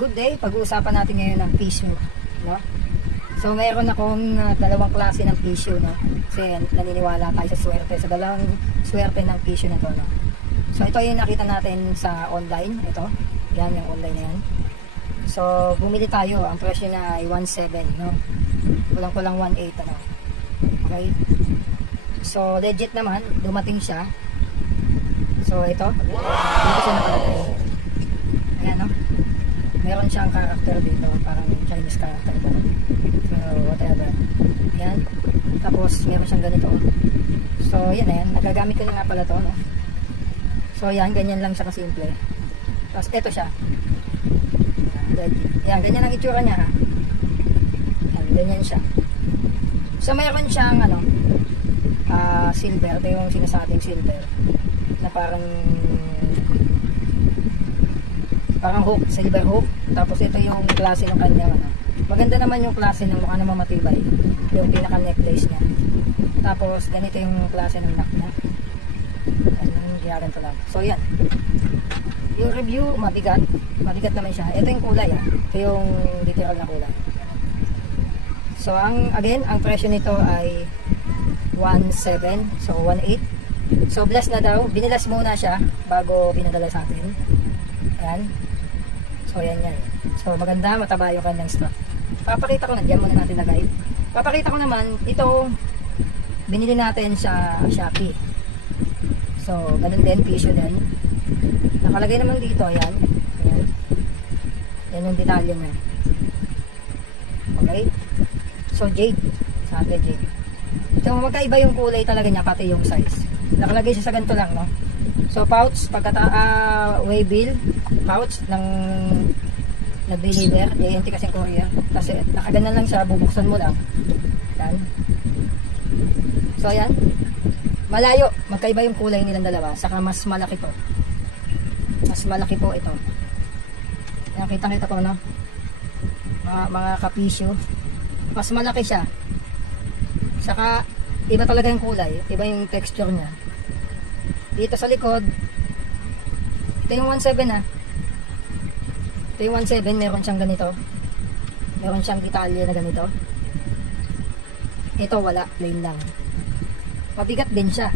Good day, pag-uusapan natin ngayon ng tissue, no? So mayroon akong dalawang klase ng tissue, no? Kasi naniniwala tayo sa swerte, sa dalawang swerte ng tissue na to, no? So ito yung nakita natin sa online, ito. Yan, yung online na yan. So bumili tayo, ang presyo niya ay 1.7, no? Kulang-kulang 1.8, ano? Okay? So legit naman, dumating siya. So ito, dito siya nakalagay. Ayan, no? Meron siyang character dito, parang Chinese character ba? So whatever. Ayan. Tapos meron siyang ganito. So yan na yan, nagagamit ko na nga pala to, no? So yan, ganyan lang siya kasimple. Tapos ito siya. Yan, ganyan ang itsura niya, ha? Yan, ganyan siya. So mayroon siyang ano, silver, ito yung sinasabing silver na parang hook, silver hook. Tapos ito yung klase ng kanya, ano. Maganda naman yung klase ng mukha naman matibay, yung pinaka necklace niya. Tapos ganito yung klase ng neck niya. Yan lang. So yan, yung review, mabigat naman siya. Ito yung kulay, ha? Ito yung literal na kulay. So ang presyo nito ay 1.7, so 1.8. So bless na daw, binilas muna siya bago pinadala sa atin. Ayan. So yan. So maganda, mataba yung kanyang stock. Papakita ko na, diyan muna natin lagay. Papakita ko naman, ito binili natin sa Shopee. So ganun din, tissue din. Nakalagay naman dito, ayan. Yan yung detalye niya. Okay? So jade, sabi jade. So magkaiba yung kulay talaga niya, pati yung size. Nakalagay siya sa ganito lang, no? So pouch, waybill pouch ng nag-deliver, JNT kasi courier. Kasi nakaganan lang siya, bubuksan mo lang. Yan. So ayan. Malayo, magkaiba yung kulay nilang dalawa, saka mas malaki po. Mas malaki po ito. Yan, kitang-kita po, no? Mga kapisyo. Mas malaki siya. Saka iba talaga yung kulay, iba yung texture niya. Dito sa likod, ito yung 1.7, ha. Ito yung 1.7, meron siyang ganito. Meron siyang detalye na ganito. Ito wala, plain lang. Mabigat din siya.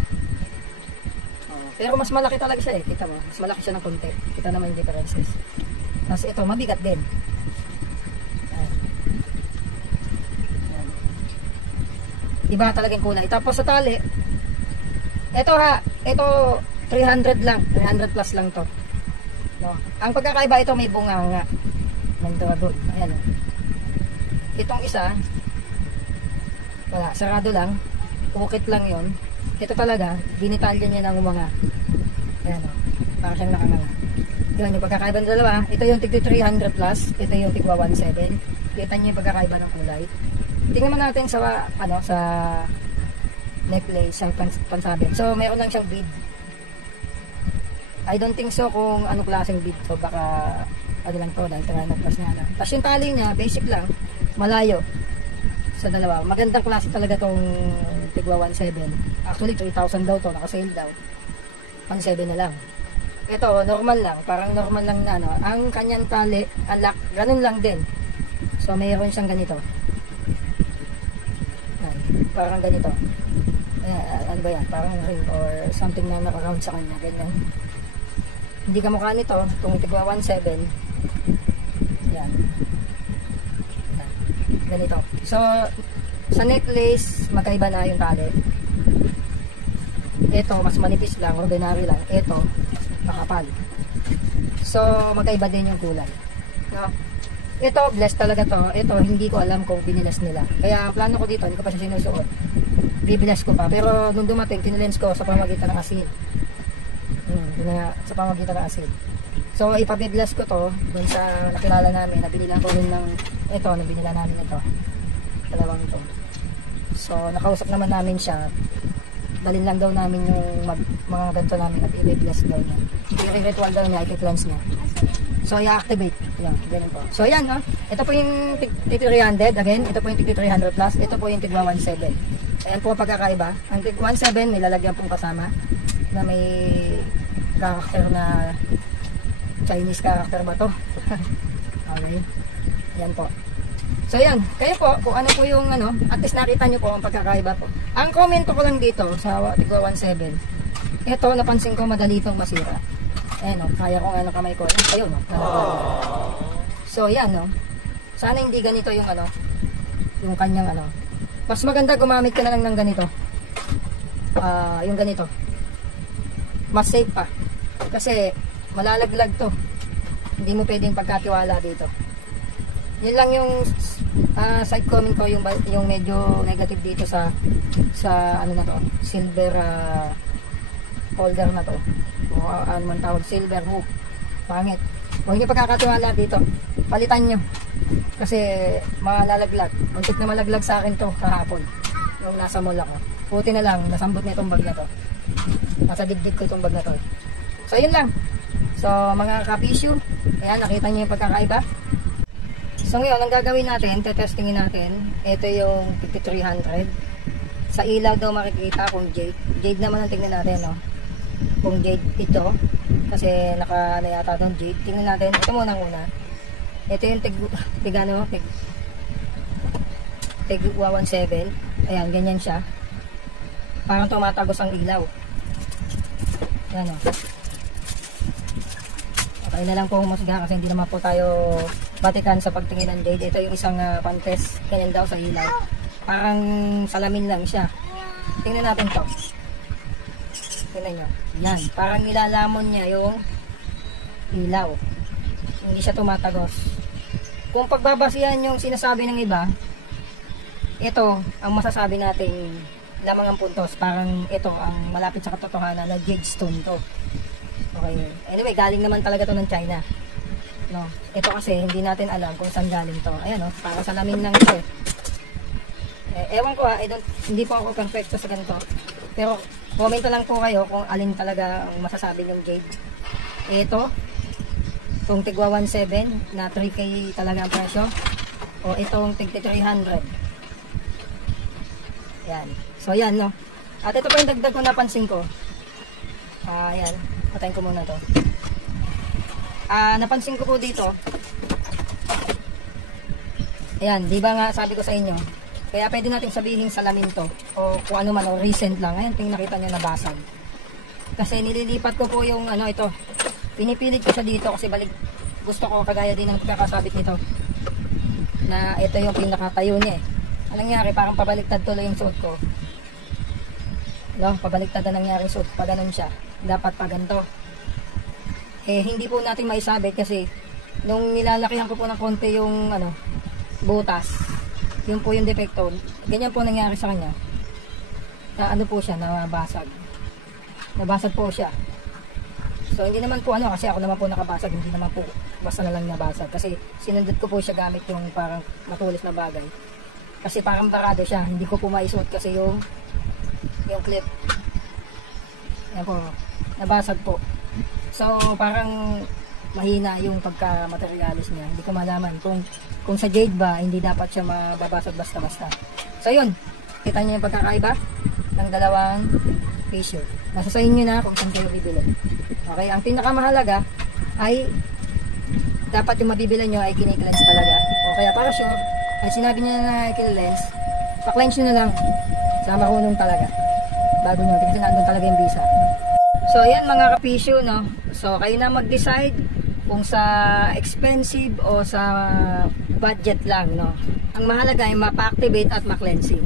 Pero mas malaki talaga siya, eh. Kita mo, mas malaki siya ng konti. Kita naman yung differences. Tapos ito, mabigat din. Iba talaga yung kulay. Tapos sa tali, ito, ha, ito 300 lang, 300 plus lang to, no? Ang pagkakaiba, ito may bunganga ng doon. Ayan, o. Itong isa wala, sarado lang, ukit lang yon. Ito talaga, dinitalya niya ng mga, ayan, o, parang siyang nakanganga. Yun yung pagkakaiba ng dalawa. Ito yung tigti 300 plus, ito yung tigwa 1.7. Kita niyo yung pagkakaiba ng kulay. Tingnan natin sa sa necklace, sa pansabit. So mayroon lang siyang bead. I don't think so kung anong klaseng bead to, baka ano lang to, dahil 300 plus nga lang. Tapos yung tali niya, basic lang, malayo sa dalawa. Magandang klase talaga tong tigwa 1.7. Actually 3,000 daw to, naka-sale daw. 1.7 na lang. Ito normal lang, parang normal lang na ano. Ang kanyang tali, lock, ganun lang din. So mayroon siyang ganito. Parang ganito. Ano ba yan? Parang ring or something na naka-round sa kanya. Ganyan. Hindi kamukha nito. Itong tigwa 1.7. Yan. Ganito. So, sa necklace, magkaiba na yung tali. Ito, mas manipis lang. Ordinary lang. Ito, makapal. So, magkaiba din yung kulay. No? Ito, blessed talaga to. Ito, hindi ko alam kung binilas nila. Kaya, plano ko dito, hindi ko pa siya sinusuot. Bibilas ko pa. Pero, nung dumating, tinilens ko sa pamagitan ng asin. Sa pamagitan ng asin. So, ipabibilas ko to, dun sa nakilala namin. Nabinilan ko rin ng, ito, nabinila namin ito. Dalawang ito. So, nakausap naman namin siya. Dalhin lang daw namin yung mga ganito namin at i-bless daw niya. I-ritual daw niya, i-cleanse niya. So, i-activate. Yan, ganun po. So, yan, no? Ito po yung tig 300. Again, ito po yung tig 300 plus. Ito po yung tig 1.7. Ayan po ang pagkakaiba. Ang tig 1.7, may lalagyan pong kasama na may character na Chinese character ba to? Okay. Yan po. So yan, kayo po, kung ano po yung ano, at least nakita nyo po ang pagkakaiba po. Ang comment ko lang dito sa Tigwa 17, ito napansin ko madali itong masira. Ayan o, kaya ko nga ng kamay ko. Ayun o. So yan o. Sana hindi ganito yung ano, yung kanyang ano. Mas maganda gumamit ka na lang ng ganito. Yung ganito. Mas safe pa. Kasi malalaglag to. Hindi mo pwedeng pagkatiwala dito. Yun lang yung side comment ko, yung medyo negative dito sa ano na to, silver holder na to. O ano man tawag, silver hook. Pangit. Huwag niyo pagkakatiwala dito. Palitan nyo. Kasi malalaglag. Muntik na malaglag sa akin to kahapon. Yung nasa mall ako. Puti na lang, nasambot na itong bag na to. Nasa dibdib ko itong bag na to. So yun lang. So mga kapisyo, ayan, nakita niyo yung pagkakaiba. So ngayon, ang gagawin natin, tetestingin natin, ito yung 5300. Sa ilaw daw makikita kung jade. Jade naman ang tingnan natin, no? Kung jade ito, kasi naka ano yata doon jade. Tingnan natin, ito muna una. Ito yung tig 117. Ayan, ganyan siya. Parang tumatagos ang ilaw. Ayan, no? Okay na lang po humusga kasi hindi naman po tayo batikan sa pagtingin ng jade. Ito yung isang contest, ganyan daw sa ilaw. Parang salamin lang siya. Tingnan natin to. Tingnan nyo. Yan, parang nilalamon niya yung ilaw. Hindi siya tumatagos. Kung pagbabasihan yung sinasabi ng iba, ito ang masasabi nating lamang ang puntos. Parang ito ang malapit sa katotohanan na jade stone to. Okay. Anyway, galing naman talaga to ng China. No, ito kasi hindi natin alam kung saan galing to. Ayan, no, para sa lamin lang ito. Ewan ko hindi po ako perfecto sa ganito. Pero comment lang po kayo kung alin talaga ang masasabi ng jade. Ito, itong Tigwa 17 na 3K talaga ang presyo. O itong Tig 300. Yan. So yan, no. At ito pa yung dagdag ko napansin ko. Ayan. Patayin ko muna to. Napansin ko po dito. Ayan, di ba nga sabi ko sa inyo, kaya pwede natin sabihin salamin to o kung ano man o recent lang. Ayan, tingnan nakita nyo nabasag. Kasi nililipat ko po yung ano ito. Pinipilit ko siya dito kasi gusto ko kagaya din ng pagkakasabit nito. Na ito yung pinakatayo niya eh. Anong nangyari? Parang pabaliktad tuloy yung suot ko. No, pabaliktad na nangyari suot. Pag ganun siya. Dapat pa ganito. Hindi po natin maisabit kasi nung nilalakihan ko po ng konti yung ano, butas, yun po yung defecto. Ganyan po nangyari sa kanya. Ano po siya, nabasag. Nabasag po siya. So hindi naman po ano, kasi ako naman po nakabasag, hindi naman po basta na lang nabasag. Kasi sinundat ko po siya gamit yung parang matulis na bagay. Kasi parang barado siya, hindi ko po maisuot kasi yung clip. Yan po, nabasag po. So parang mahina yung pagka-materialis niya. Hindi ko malaman kung sa jade ba, hindi dapat siya mababasag basta-basta. So yun, kita niyo yung pagkakaiba ng dalawang face shield. Nasa sa inyo na kung saan kayo bibili. Okay, ang pinakamahalaga ay dapat yung mabibili nyo ay kiniklens talaga. O kaya para sure, ay sinabi niya na kinilens, pa-cleanse nyo na lang sa marunong talaga. Bago nyo, kasi nandun talaga yung visa. So ayan mga kapisyo, no? So kayo na mag-decide kung sa expensive o sa budget lang, no? Ang mahalaga ay mapa-activate at ma-cleansing.